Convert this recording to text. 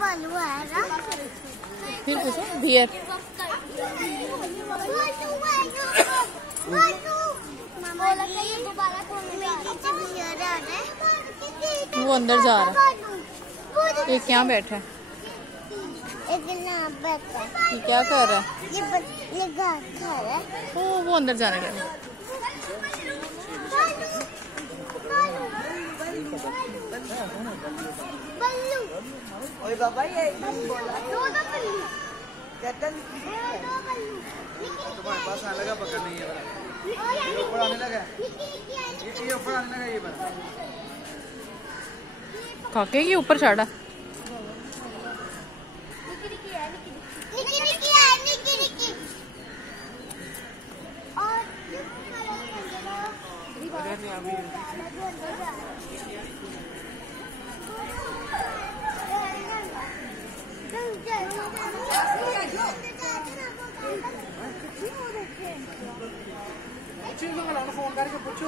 बालू है ना। फिर पूछो बियर। वो अंदर जा रहा है। एक यहाँ बैठा है। एक यहाँ बैठा है। ये क्या कर रहा है? ये घास खा रहा है। वो अंदर जाने का। बल्लू। ओए बाबा ये दो बल्लू। कहता तुम्हारे पास आने लगा पकड़ नहीं है ये ऊपर आने लगा ये ऊपर आने लगा ये बड़ा काके के ऊपर चढ़ा। फोन करके पूछो।